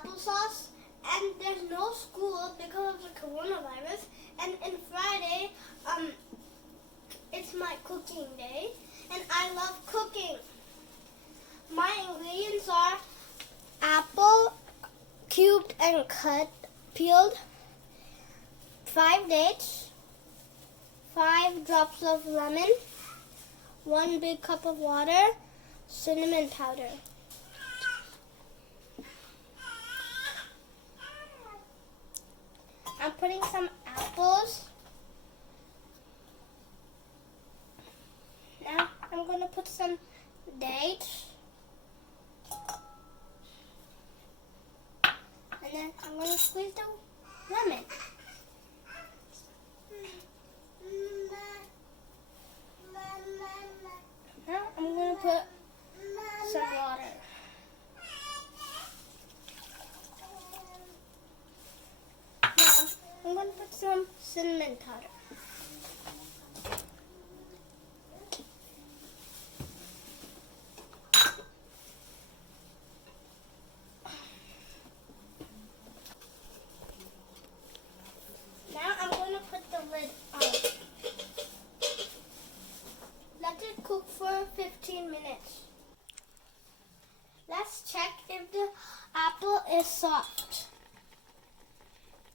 applesauce, and there's no school because of the coronavirus. And Friday, it's my cooking day, and I love cooking. My ingredients are apple, cubed and cut, peeled, 5 dates, 5 drops of lemon, 1 big cup of water, cinnamon powder. I'm putting some apples. Now I'm going to put some dates. And then I'm going to squeeze the lemon. Now I'm going to put some water. Now I'm going to put some cinnamon powder. Now I'm going to put the lid on. Let it cook for 15 minutes. Let's check if the apple is soft.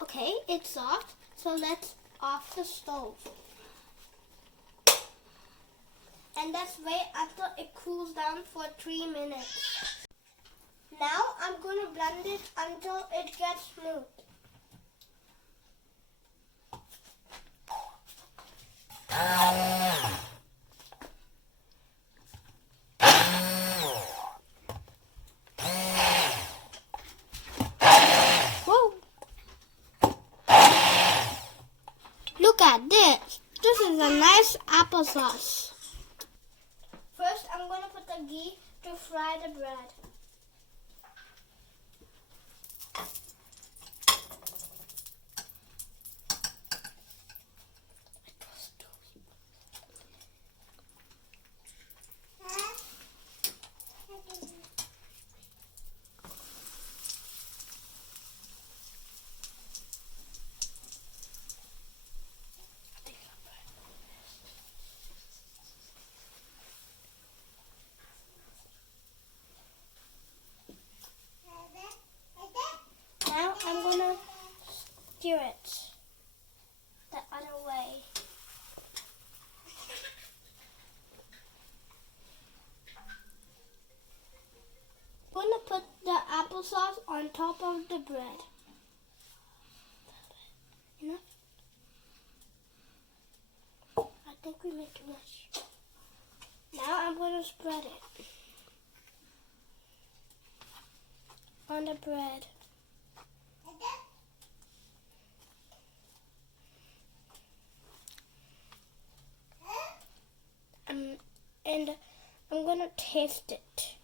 Okay, it's soft, so let's off the stove. And let's wait until it cools down for 3 minutes. Now I'm going to blend it until it gets smooth. Look at this. This is a nice applesauce. First, I'm going to put the ghee to fry the bread. Now I'm going to stir it the other way. I'm going to put the applesauce on top of the bread. Enough? I think we made too much. Now I'm going to spread it on the bread. And I'm going to taste it.